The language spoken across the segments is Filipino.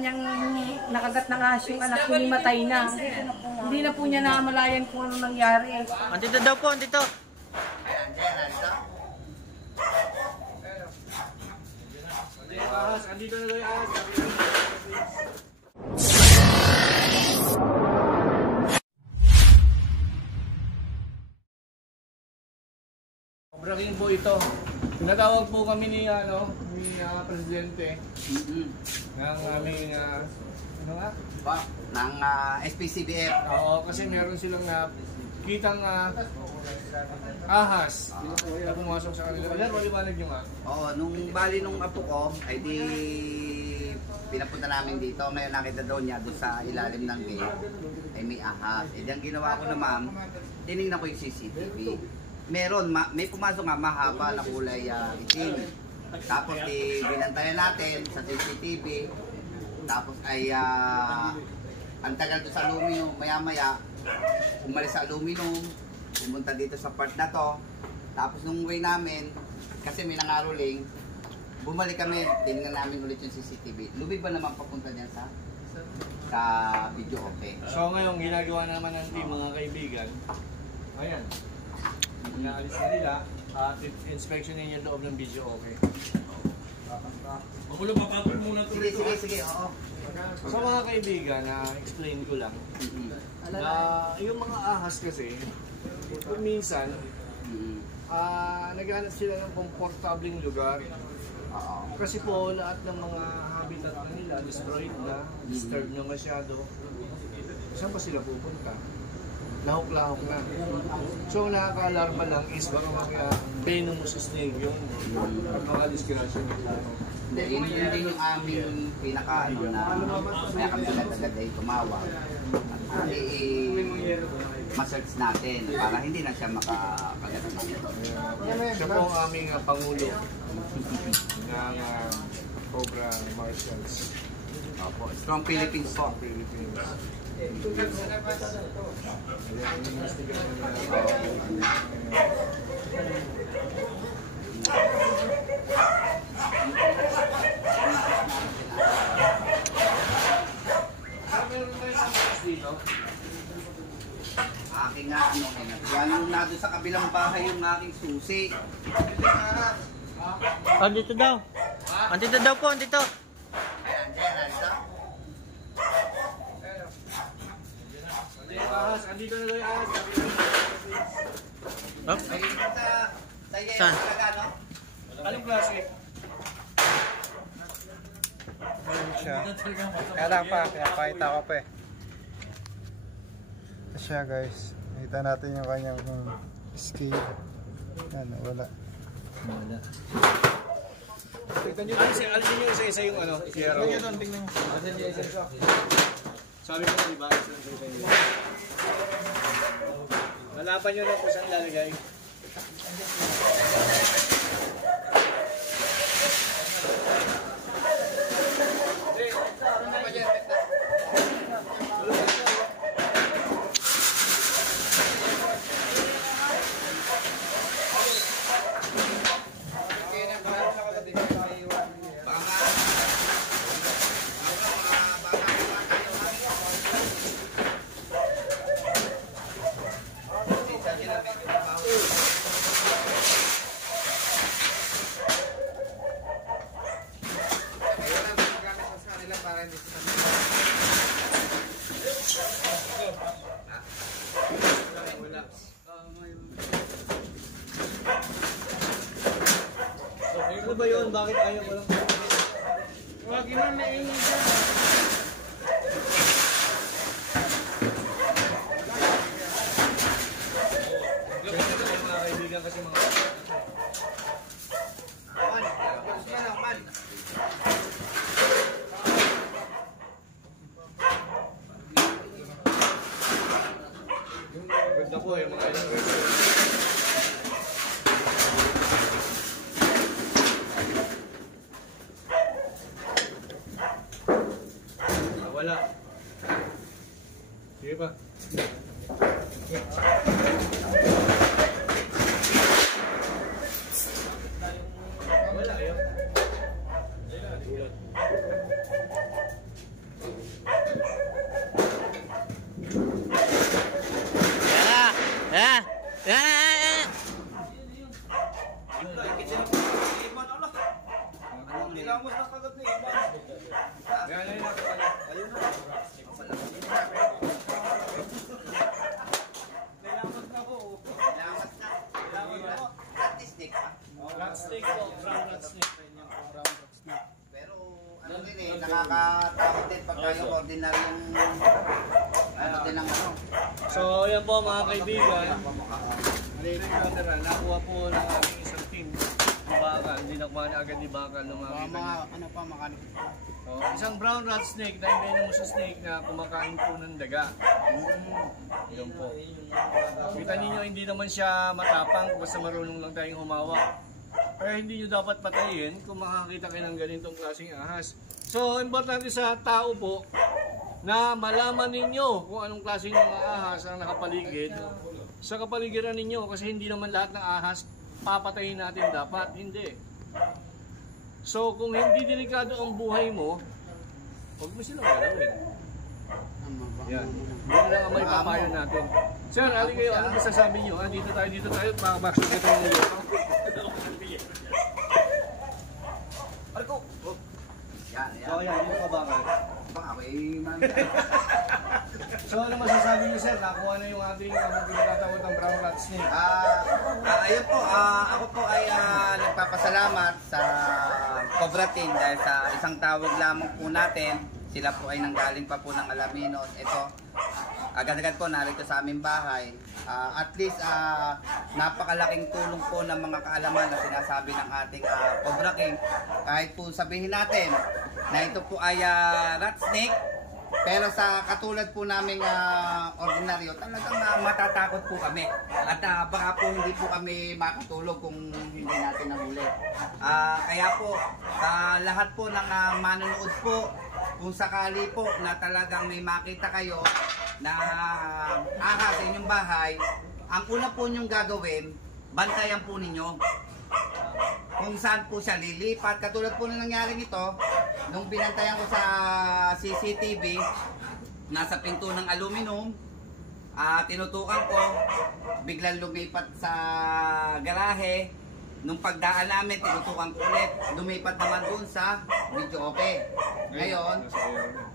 kanyang nakagat ng ahas yung anak, hinimatay na. Hindi na po niya namalayan kung ano nangyari. Andito daw po, andito. Andito na daw yung ahas. Braking po ito. Tinatawag po kami ni Presidente ng aming ng SPCDF. Oo, kasi meron silang kitang ahas na pumasok sa kanila. Maliwanag nyo nga. Oo, nung apo ko ay di pinapunta namin dito. Ngayon nakita daw niya doon sa ilalim ng gate ay may ahas. E di ang ginawa ko na ma'am, tinignan ko yung CCTV. Meron, may pumasok nga mahaba na kulay itim. Tapos binantayan natin sa CCTV. Tapos ay ang tagal doon sa aluminum, maya-maya umalis sa aluminum, pumunta dito sa part na to. Tapos nung way namin, kasi may nangaruling, bumalik kami, tinignan namin ulit yung CCTV. Lubig ba naman papunta niya sa video okay? So ngayon, ginagawa naman ng team mga kaibigan. Ayan. Inaalis na nila at inspection ninyo loob ng video okay. Magulo, mapapal muna ito. Sige, oo. So mga kaibigan, explain ko lang na yung mga ahas kasi minsan naghanap sila ng komportableng lugar. Kasi po lahat ng mga habitat na nila destroyed na, disturbed na masyado. Saan pa sila pupunta? Lahok-lahok na. So nakaka-alarma lang is baka venomous snake yung mga discretion nila. Yun din yung aming pinaka na kaya kami agad ay tumawag. Ma-search natin para hindi na siya makakagat namin. Siya po ang aming Pangulo ng Cobra Marshals. Opo, Strong Philippines po. Philippines. Aking nga yan yung nado sa kabilang bahay yung aking susi. Andito daw. Andito daw po, andito. Andito na daw yung ahas. Saan? Anong klase? Ayun siya. Kaya lang pa, kaya pakita ko pa eh. Ito siya guys. Nakita natin yung kanyang scale. Yan, wala. Wala. Tignan nyo, alisin nyo isa-isa yung zero. Tingnan nyo doon, tingnan nyo. Alisin nyo isa-isa. Sabi ko diba, isa-isa nyo. Hanapan nyo lang kung saan lalagay. Ano ba yun? Bakit ayaw ko lang? Huwag yun na inyo dyan. Mga kaibigan kasi mga ganda po yung mga wala. Sige pa. Wala yun. tawag din pagka yung ordinaryong ano din ang ano. So, yan po mga kaibigan. Nakuha po ng aming isang team ni Bakal. Hindi nakuha na agad ni Bakal ng mga ano pa, makanik. isang brown rat snake na venomous snake na kumakain po ng daga. Yun po. Kita niyo hindi naman siya matapang basta marunong lang tayong humawak. Kaya hindi nyo dapat patayin kung makakita kayo ng ganitong klaseng ahas. So, importante sa tao po na malaman ninyo kung anong klaseng mga ahas ang nakapaligid sa kapaligiran ninyo kasi hindi naman lahat ng ahas papatayin natin dapat. Hindi. So, kung hindi delikado ang buhay mo, huwag mo silang galawin. Yan. Yan lang ang may papayo natin. Sir, ali kayo, ano masasabi nyo? Dito tayo, makabakso ko tayo ng dito. Arko! Yan, yan. So, yan, dito ka ba? Baka ako mami. So, ano masasabi niyo, sir? Nakuha na yung ating pinatatakot ng brown rat snake. Ayun po, ako po ay nagpapasalamat sa Cobra Team dahil sa isang tawag lamang po natin. Sila po ay nanggaling pa po ng Alaminos. Ito, agad-agad po narito sa aming bahay. At least, napakalaking tulong po ng mga kaalaman na sinasabi ng ating Cobra King. Kahit po sabihin natin na ito po ay rat snake, pero sa katulad po naming ordinaryo, talagang matatakot po kami. At baka po hindi po kami makatulog kung hindi natin nahuli. Kaya po, sa lahat po ng manonood po, kung sakali po na talagang may makita kayo na ahas sa inyong bahay, ang una po nyong gagawin, bantayan po ninyo kung saan po siya lilipat. Katulad po na nangyari nito, nung binantayan ko sa CCTV, nasa pinto ng aluminum, tinutukan ko, biglang lumipat sa garahe. Nung pagdaan namin, tinutukan ko ulit, lumipat naman dun sa videoke. Ngayon,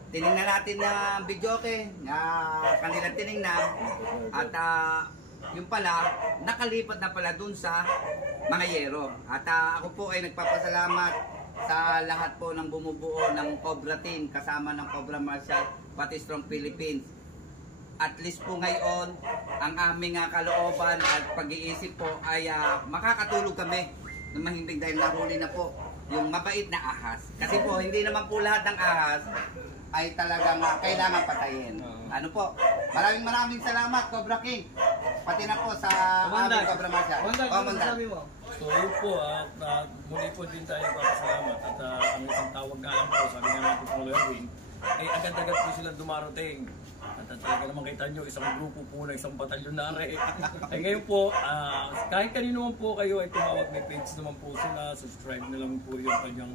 tinignan natin na videoke na kanilang tinignan at yung pala, nakalipat na pala dun sa mga yero. At ako po ay nagpapasalamat sa lahat po ng bumubuo ng Cobra Team kasama ng Cobra Martial, pati Strong Philippines. At least po ngayon, ang aming kalooban at pag-iisip po ay makakatulog kami ng mahimbing dahil nahuli na po yung mabait na ahas. Kasi po, hindi naman po lahat ng ahas ay talagang kailangan patayin. Ano po, maraming salamat Cobra King. Pati na po sa aming Cobra Martial. Komandan, mo? So yun po, at muli po din tayo papasalamat at ang isang tawag nga lang po, sabi nga natin po Erwin, ay agad-agad po sila dumarating. At talaga naman kita nyo, isang grupo po na isang batalyonare. Ay ngayon po, kahit kanino man po kayo ay tumawag, may page naman po sila, subscribe na lang po yung kanyang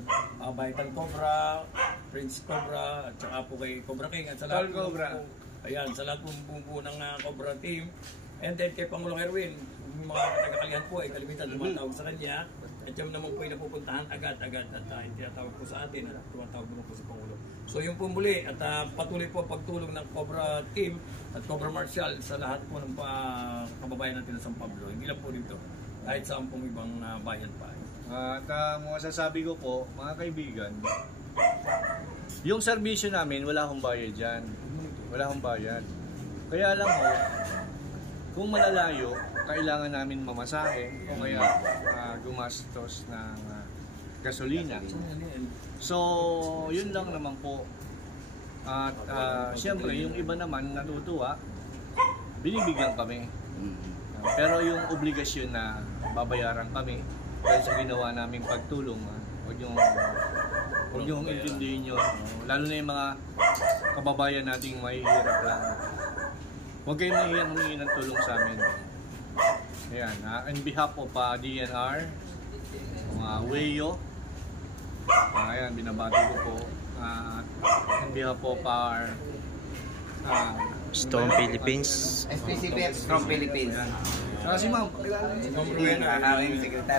Baitan Cobra, Prince Cobra, at saka po kay Cobra King, at sa lahat po, ayan, sa lahat po buo ng Cobra Team. And then kay Pangulong Erwin, yung mga taga-Kalihan po ay kalimitan tumatawag sa kanya. At yung naman po ay napupuntahan agad-agad at tinatawag po sa atin at tumatawag naman po si Pangulo. So yung po muli at patuloy po pagtulong ng Cobra Team at Cobra Martial sa lahat po ng kababayan natin sa San Pablo. Hindi lang po dito, kahit saan pong ibang bayan pa. At masasabi ko po, mga kaibigan, yung serbisyo namin, wala akong bayad dyan. Wala akong bayad. Kaya lang ho, kung malalayo, kailangan namin mamasahe o kaya gumastos ng gasolina. So, yun lang naman po. At siyempre, yung iba naman natutuwa, binibigyan kami. Pero yung obligasyon na babayaran kami dahil sa ginawa naming pagtulong, huwag yung intindihin nyo. Lalo na yung mga kababayan nating mahihirap lang. Huwag kayong mahihirap humingi ng tulong sa amin. Ayan, on behalf of DNR, Wayo, ayan, binabati ko po. On behalf of our Strong Philippines. SPCBF Strong Philippines. Si Ma'am,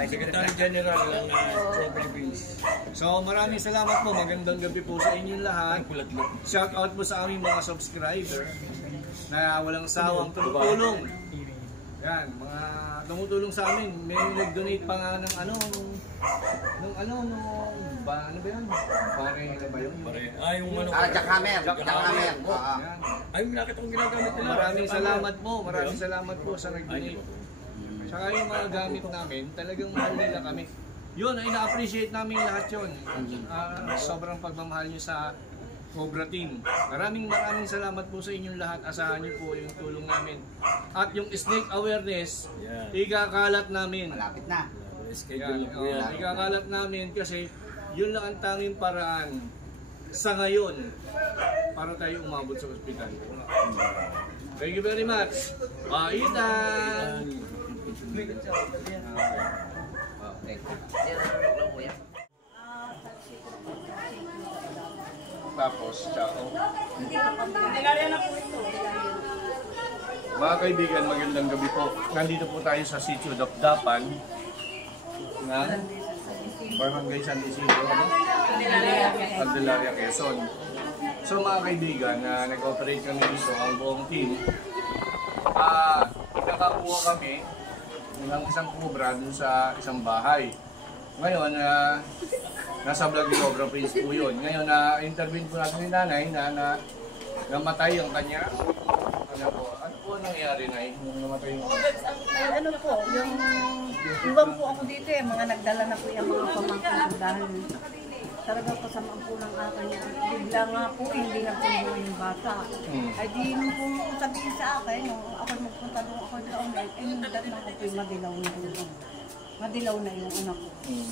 Secretary General ng Strong Philippines. So maraming salamat po, magandang gabi po sa inyong lahat. Shout out po sa aming mga subscriber na walang sawang tumutulong. Yan, mga tumutulong sa amin. May nag-donate pa nga ng nung ano ba yan? Pare, ano ba yun? Yung ano. Jackhammer. Yan. Ay, yung nakita kong ginagamit nila. Maraming salamat po sa nag-donate. Saka yung mga gamit namin, talagang mahal nila kami. Yun, ay na-appreciate namin lahat yun. Sobrang pagmamahal nyo sa Cobra Team. Maraming salamat po sa inyong lahat. Asahan nyo po yung tulong namin. At yung snake awareness, ikakalat namin. Malapit na. Ikakalat namin kasi yun lang ang tanging paraan sa ngayon para tayo umabot sa ospital. Thank you very much. Paitan! Tapos, tsaka. Nilaria na po ito. Mga kaibigan, magandang gabi po. Nandito po tayo sa Sitio Dapdapan ng Barangay San Isidro, Candelaria, Quezon. So mga kaibigan, nag-operate kami dito, ang buong team. Nakakuha kami ng isang cobra dun sa isang bahay. Ngayon, nasa vlog ni Cobra Prince po yun. Ngayon, intervene po natin ni nanay na namatay ang kanya. Ano po nangyari na nung namatay yung Ano po, yung iwan po ako dito mga nagdala na po yung mga pamangkin ko dahil talagang kasama po ng akin. Bigla nga po, hindi na po yung bata. Ay di nung po sabihin sa akin, ako magpunta doon ako doon, yung dati na ako po yung madilaw na doon. Madilaw na yung anak ko.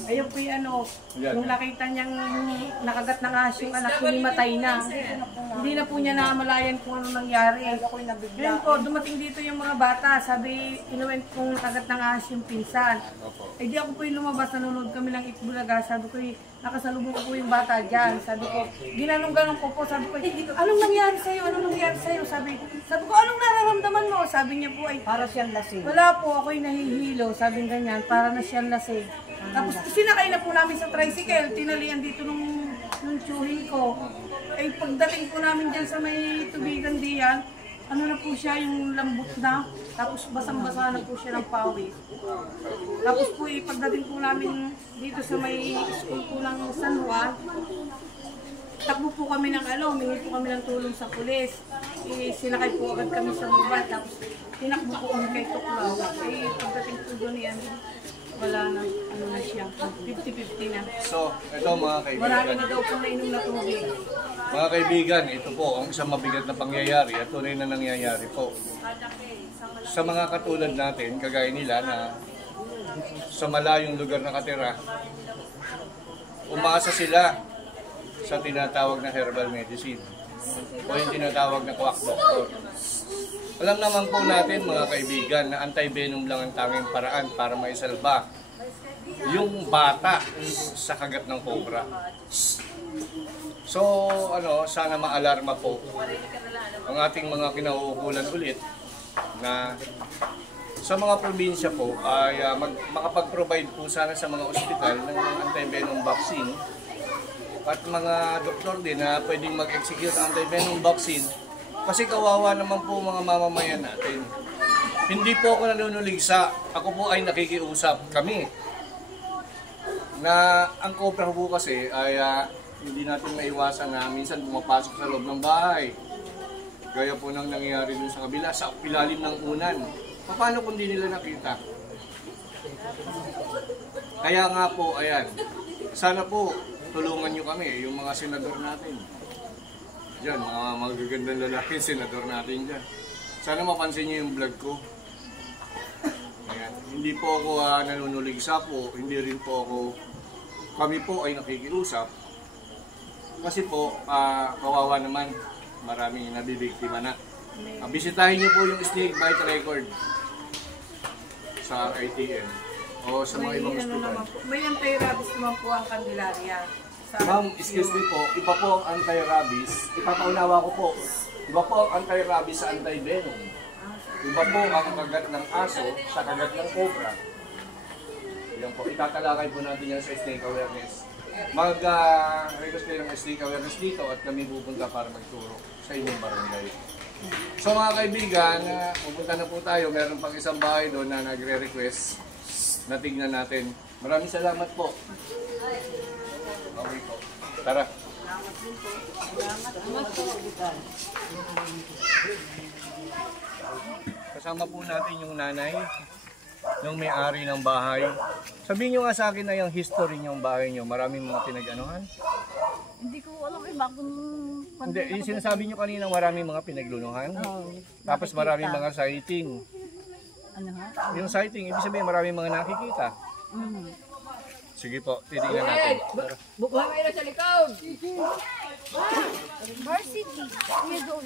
Ayun po yung nung nakita niyang nakagat ng aso yung anak ko, matay na. Hindi na po niya namalayan kung ano nangyari. Ngayon po, dumating dito yung mga bata. Sabi, inuwent kong nakagat ng aso yung pinsan. Eh di ako po yung lumabas, nanonood kami ng Itbulaga. Sabi ko, nakasalubong ko po yung bata dyan. Sabi ko, ginanong-ganong ko po. Sabi ko, anong nangyari sa'yo? Anong nangyari sa'yo? Sabi ko, anong nararamdaman mo? Sabi niya po, ay, para siyang lasing. Wala po, ako'y nahihilo. Sabi ganyan, para na siyang lasing. Tapos sinakay na po namin sa tricycle. Tinalian dito nung tsuhin ko. Eh pagdating po namin dyan sa may tubigan diyan, ano na po siya, yung lambot na. Tapos basang-basa na po siya ng pawis. Tapos po pagdating po namin dito sa may school po ng San Juan, takbo po kami ng humingi po kami ng tulong sa pulis. Sinakay po agad kami sa lugar. Tapos tinakbo po kami kay Tuklaw. Pagdating po doon yan, wala na, na siya, 50-50 na. So, ito mga kaibigan. Marami na daw po nainom na tubig. Mga kaibigan, ito po ang isang mabigat na pangyayari at tunay na nangyayari po. Sa mga katulad natin, kagaya nila na sa malayong lugar nakatira, umasa sila sa tinatawag na herbal medicine o yung tinatawag na quack doctor. Alam naman po natin mga kaibigan na anti-venom lang ang tanging paraan para maisalba yung bata sa kagat ng cobra. So sana maalarma po ang ating mga kinauukulan ulit na sa mga probinsya po ay makapag-provide po sana sa mga ospital ng mga anti-venom vaccine at mga doktor din na pwedeng mag-execute ang anti-venom vaccine. Kasi kawawa naman po mga mamamayan natin. Hindi po ako nanunuligsa. Ako po ay nakikiusap. Kami. Na ang cobra po kasi ay hindi natin maiwasan na minsan pumapasok sa loob ng bahay. Gaya po nang nangyayari dun sa kabila, sa ilalim ng unan. Paano kung di nila nakita? Kaya nga po, ayan. Sana po, tulungan nyo kami, yung mga senador natin. Diyan, mga magagandang lalaki, senador natin dyan. Sana mapansin nyo yung vlog ko. Ayan. Hindi po ako nanunuligsa po, hindi rin po ako, kami po ay nakikiusap. Kasi po, kawawa naman, maraming nabibiktima na. Bisitahin nyo po yung snake bite record sa RITN o sa mga ibang hospital. May anti-rabies naman po ang Candelaria. Ma'am, excuse me po, iba po ang anti-rabies. Ipapaunawa ko po. Iba po ang anti-rabies sa anti-venom. Iba po ang kagat ng aso sa kagat ng cobra. Yan po, itatalakay po natin yan sa snake awareness. Mag-request kayo ng snake awareness dito at kami pupunta para magturo sa inyong barangay. So mga kaibigan, pupunta na po tayo. Meron pang isang bahay doon na nagre-request na tignan natin. Maraming salamat po. Okay. Tara. Kasama po natin yung nanay, yung may-ari ng bahay. Sabihin nyo nga sa akin na yung history ng bahay nyo. Maraming mga pinag-anuhan. Hindi ko alam kung Hindi, yung sinasabi nyo kanina maraming mga pinaglunuhan. Tapos maraming mga sighting. ano ha? Yung sighting, ibig sabihin maraming mga nakikita. Sige po, titignan natin. Bukuhan kayo na sa likod! Varsity. Kuya doon.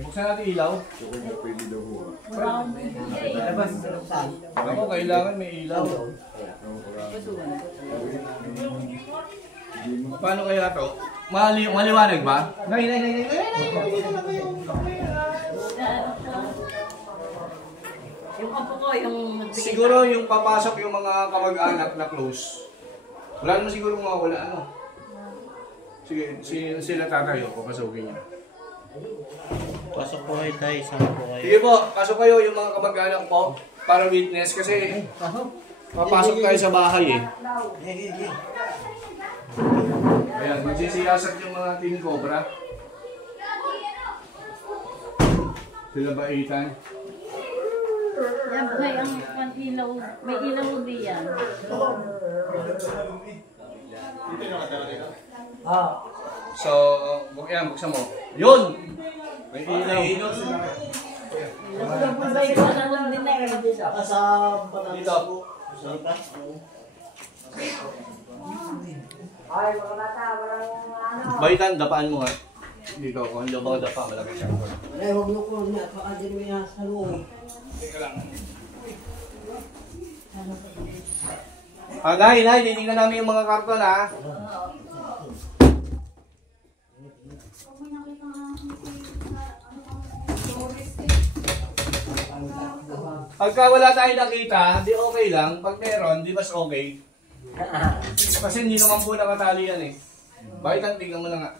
Buksan natin ilaw. Labas. Ako, kailangan may ilaw. Paano kaya to? Maliwanag ba? Nay. Yung apo ko, yung Siguro yung papasok yung mga kamag-anak na close. Wala naman siguro mawawala, ano? Sige, sila tatayo, papasukin niyo. Pasok po kayo tayo, sama po kayo. Sige po, pasok kayo yung mga kamag-anak po para witness kasi papasok tayo sa bahay eh. Ayan, magsisiyasat yung mga Team Cobra. Sila ba Ethan? yan, may ilaw diyan. So, yan, buksan mo. Yun! May ilaw. Dito. Baitan, dapaan mo nga. Dito ako, hindi ba dapa, malaki siya. Huwag mo ko niya, baka din mo yan sa loob. Teka lang. Nay, titignan namin yung mga karton ha. Pagka wala tayong nakita, di okay lang. Pag meron, di mas okay. Kasi hindi naman po nakatali yan eh. Bakit ang tingnan mo na nga?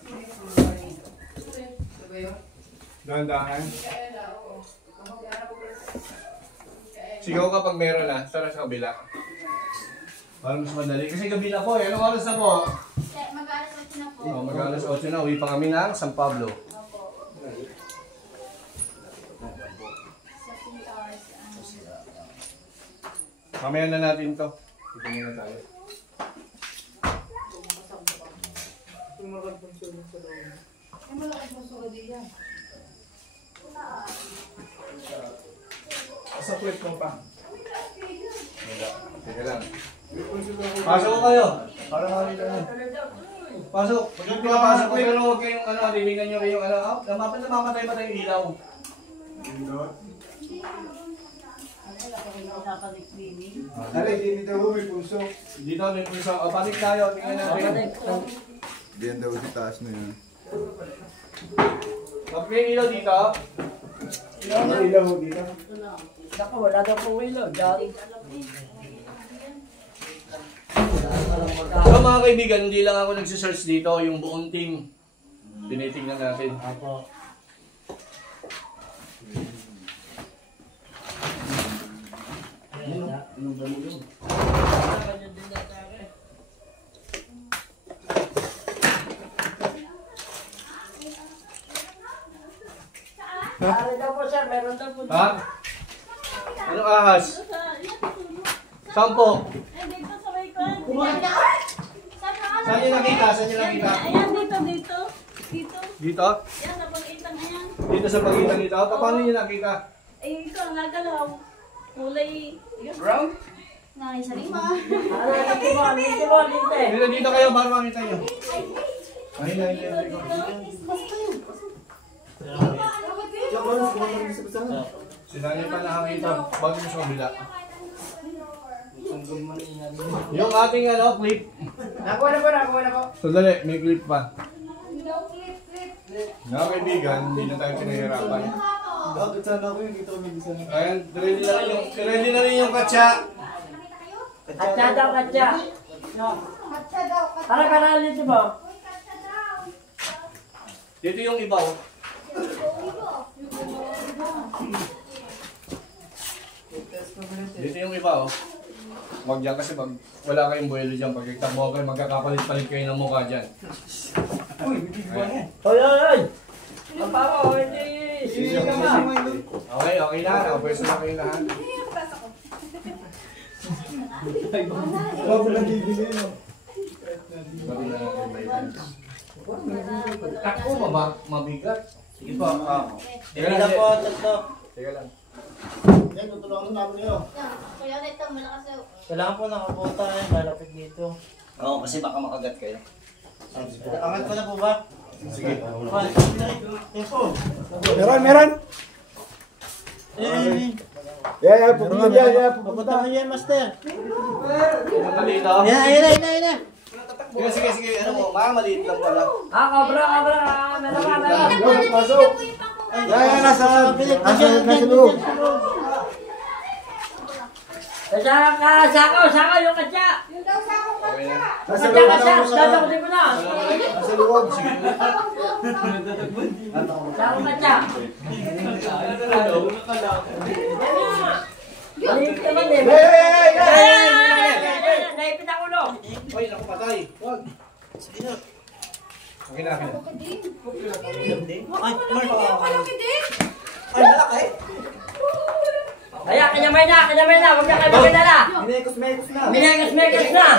Dahan-dahan. Sigaw ka pag meron na, tara sa kabila. Para mas madali. Kasi gabi na po eh. Anong oras na po? Mag-alas 8 na po. Oh, mag-alas 8 na. Uwi pa kami ng San Pablo. Mamaya na natin to. Ito muna tayo. Sa plate mo pa. Wala. Sige lang. Pasok ko kayo. Para makita nyo. Pasok. Pag pinapasok ko pero huwag kayong tinignan nyo kayong namamatay pa tayong ilaw. Dali, dito daw may puso. Dito may puso. O, balik tayo. Tingnan natin. Diyan daw sa taas na yun. Pag may ilaw dito. Ano ilaw dito? Naku, wala daw po ilaw. Diyan. So mga kaibigan, hindi lang ako nagsisearch dito. Yung buong team. Tinitingnan natin. Apo. Anong ba yun? Ano daw po sir, meron daw po. Ha? Anong ahas? Sampo. Dito sa may kwan. Saan nyo nakita? Saan nyo nakita? Ayan, dito. Dito. Dito? Yan, sa pag-itang ayan. Dito sa pagitan nito? Paano nyo nakita? Eh, ito ang nagalaw. Kulay. Brown? Ngay sa lima. Dito kayo, para makita nyo. Ay, hindi. Sila nyo pa nakakita bago mo sa kabila. Yung ating clip. Nakuha na po. Sandali, may clip pa. Mga kaibigan, hindi na tayo pinahirapan. Bakit sana ako yung dito kami bisa na? Ayan, ready na rin yung katsa. Katsa daw, katsa. Para karali ito ba? Dito yung iba oh. Dito yung iba oh. Huwag dyan kasi wala kayong buwelo dyan. Pag nagtakbo kayo, magkakapalit-palit kayo ng mukha dyan. Hoy! Ang pako, hindi. Okay na. Nakapwesto na kayo lahat. Ako, mabigat. Sige po. Teka lang po, Teka lang. Kuya, ito, malakas daw. Kailangan po nakapunta yan. Malapit dito. Oo, kasi baka makagat kayo. Angat ko na po ba? Sige. Meron! Yeah, pupunta yan, Pupunta ko yan, master. Pumunta dito. Yan na. Sige. Ano mo? Maliit lang pala. Kabra. Meron, pasok! Yan, nasa loob. Saka yung katya. Okay na. Nasa loob na mo sa... Dadakutin ko na. Nasa loob. Saka katya. Maliit naman eh. Naipit ang ulo. Hoy, naku patay. Huwag. Okay na. Kaya, kanyamay na. Huwag na kayo magkadala. Minekos na.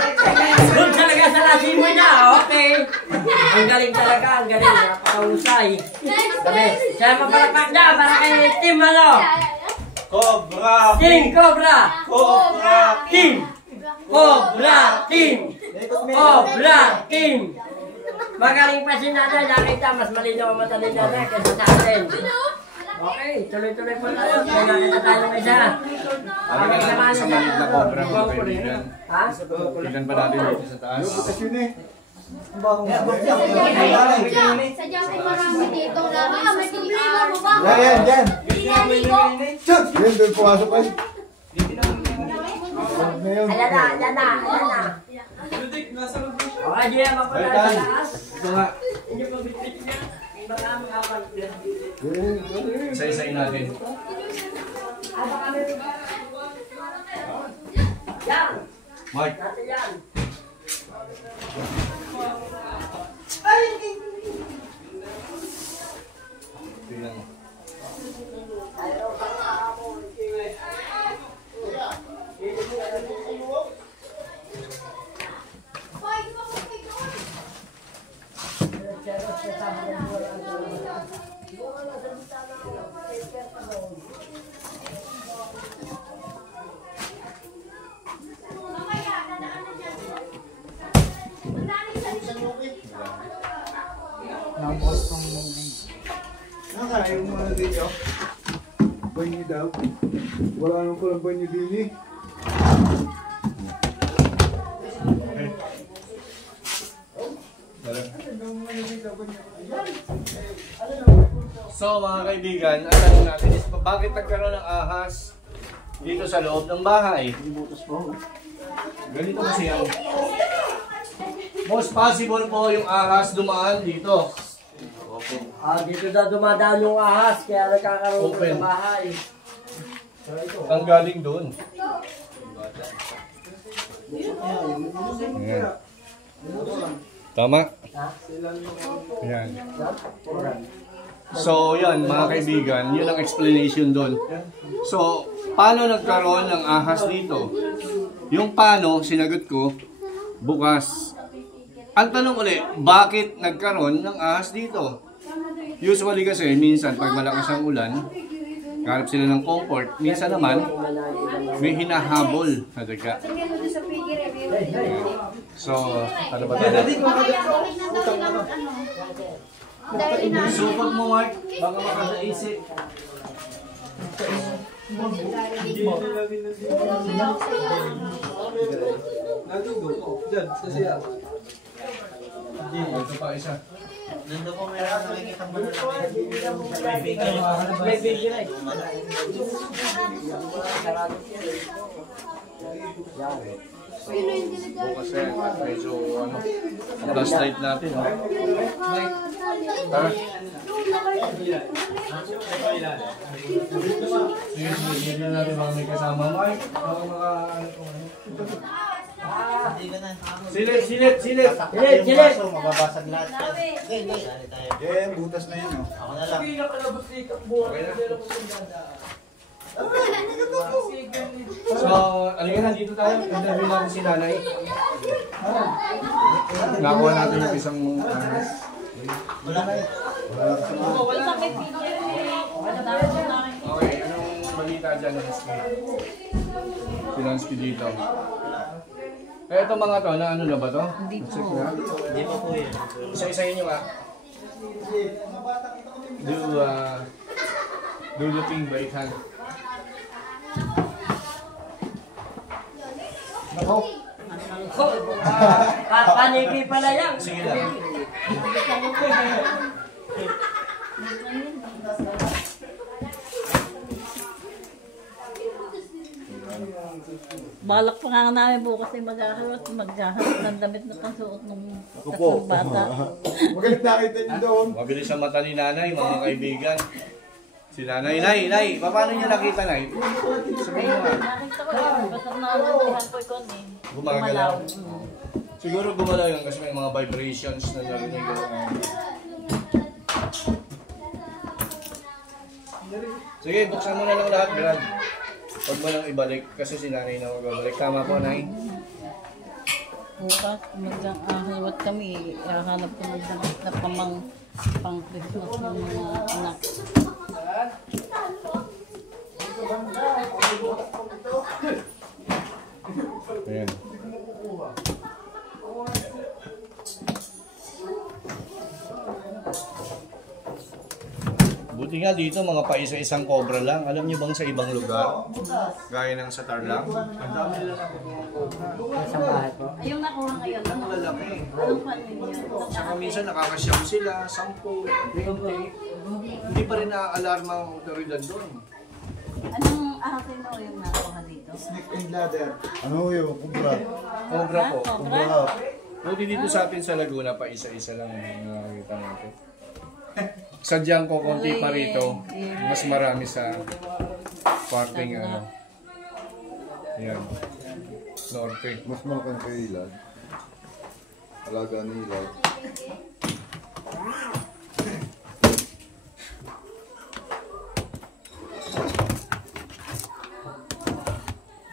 Doon talaga sa lasimoy na. Okay. Ang galing talaga. Napakahusay. Sabi, siya mapalapak na para kay Team ano? Cobra! Team Cobra. Team. Magaling pa si nanay. Nakita, mas malinaw ang mata ni nanay kaysa sa atin. Okay, tuloy-tuloy po tayo. May nakita tayo ng isa. Okay naman. Sa maliit na cobra mga kaibigan. Ha? Tignan pa natin dito sa taas. Sadyang ay marami dito. Matiiwan mo ba? Yan. Hindi. Yan, doon pumasok kayo. Ayan na. Okay, di naman po tayo sa taas. Ito nga. Hindi po bitbit niya. Baka makapag. Isa-isayin natin. Yan. Mark. Natin yan. Tingnan mo. Nakakain mo na dito. Banyo daw. Wala naman palang banyo din eh. So mga kaibigan, ang tanong natin is bakit nagkaroon ng ahas dito sa loob ng bahay? Ganito kasi yan. Most possible po yung ahas dumaan dito. Dito na dumadaan yung ahas, kaya nagkakaroon Open. ng bahay. Ang galing doon. Ayan. Tama? Ayan. So, yan mga kaibigan, yun ang explanation doon. So, paano nagkaroon ng ahas dito? Yung paano, sinagot ko, bukas. Ang tanong ulit, bakit nagkaroon ng ahas dito? Usually kasi, minsan pag malakas ang ulan, karap sila ng comfort. Minsan naman, may hinahabol na daga. So, ano ba tayo? Supot mo, Mark. Baka makadaisip. Ito pa isa. Nandun po meron nakikita mo na May bigyan eh. bukas yan. At medyo last night natin. No? Tara. Sige natin mga may kasama. Mike, mga ano to. Silip! Mababasag lahat yan. Eh, butas na yun, oh. Ako na lang. Okay na. So, alingin na, dito tayo. Interview natin si nanay. Nakuha natin yung isang ahas. Okay, anong balita dyan, Lansky? Si Lansky dito. Eh, ito mga to, na ano na ba to? Hindi po. Check na. Hindi pa po yan. Isa-isayin nyo nga. Do looking right hand. Nako. Paniki pala yan. Sige lang. Balak pa nga namin bukas ay maghaharap ng damit na pangsuot ng Opo. tatlong bata. Magalit nakita niyo doon. Mabilis ang mata ni nanay, mga kaibigan. Si nanay, nay, paano niyo nakita, nay? Sabihin mo nga. Nakita ko yun, basta nalantihan ko ikaw eh. Gumagalaw. Siguro gumalaw yun kasi may mga vibrations na narinig ko. Sige, buksan mo na lang lahat, Brad. Huwag mo lang ibalik kasi si nanay na magbabalik. Tama po, nay. Bukas, maghahanap kami, hahanap ko ng damit na pang Christmas ng mga anak. Ayan. Buti nga dito mga paisa-isang cobra lang. Alam niyo bang sa ibang lugar, gaya ng sa Tarlac, ang dami nila nakukuha ng cobra. Sa bahay po. Ayong nakuha ngayon, ano? Malalaki. Anong panin niya? Saka minsan nakakasyam sila, 10, 20. Hindi pa rin naaalarma ang otoridad doon. Anong ahasin mo yung nakuha dito? Snake and ladder. Ano yun? Kubra. Cobra po. Cobra? Buti dito sa atin sa Laguna pa isa-isa lang ang nakakita natin. Sadyang ko konti pa rito, mas marami sa parting ano. Yan. Norte. Mas malakang kay Ilan. Alaga ni Ilan.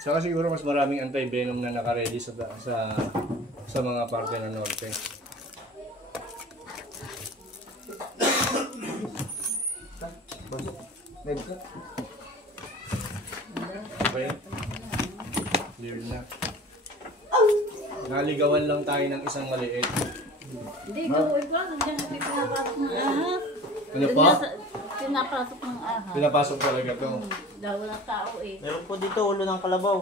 Saka siguro mas maraming anti-venom na naka-ready sa mga parte ng norte. Okay. Libre na. Naligawan lang tayo ng isang maliit. Hindi, gawin pa. Nandiyan natin pinapasok ng ahas. Ano pa? Pinapasok ng ahas. Pinapasok talaga to. Daw walang tao eh. Meron po dito ulo ng kalabaw.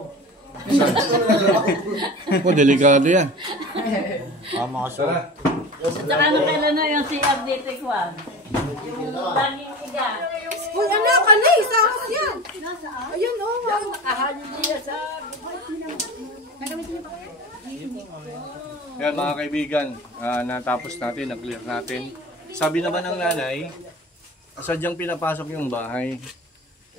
Delikado yan. Mga so. Tara. At saka nung kailan na yung CR dito, Kwan? Yung laging higa. Uy, anak, ano eh? Saan yan? Ayun, oh. Nakahalin niya sa... Yan mga kaibigan, natapos natin, na-clear natin. Sabi naman ng nanay, sadyang pinapasok yung bahay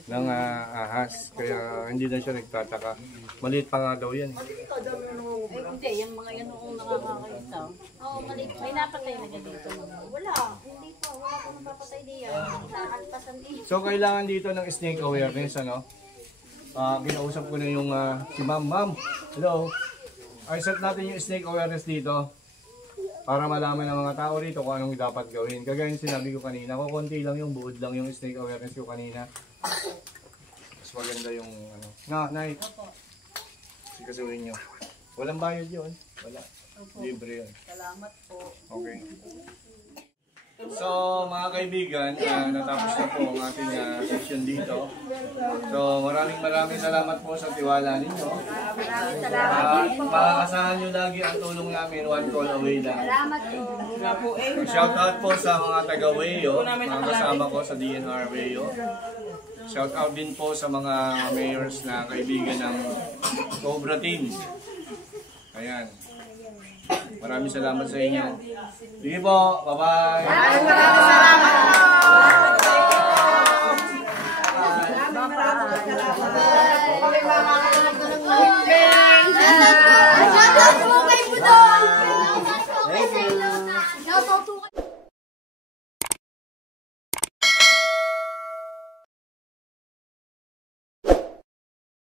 ng ahas. Kaya hindi na siya nagtataka. Maliit pa nga daw yan. Eh, hindi. Yung mga yan noong nakakakita. Oo, mali. May napatay na dito. Wala. Hindi pa. Wala pa napapatay diyan. Nakakalpasan din. So kailangan dito ng snake awareness, ano? Kinausap ko na yung si Ma'am. Ma'am, hello. Ay set natin yung snake awareness dito para malaman ng mga tao rito kung anong dapat gawin. Kagaya yung sinabi ko kanina, kukunti lang yung buod lang yung snake awareness ko kanina. Mas maganda yung ano. Night. Sikasuhin nyo. Walang bayad yun. Wala. Libre yun. Salamat po. Okay. So mga kaibigan, natapos na po ang ating session dito. So maraming salamat po sa tiwala ninyo. Makakasahan nyo lagi ang tulong namin, one call away lang. Shout out po sa mga taga-Wayo, mga kasama ko sa DNR Wayo. Shout out din po sa mga mayors na kaibigan ng Cobra Team. Ayan. Maraming salamat sa inyo. Sige po, bye-bye. Maraming salamat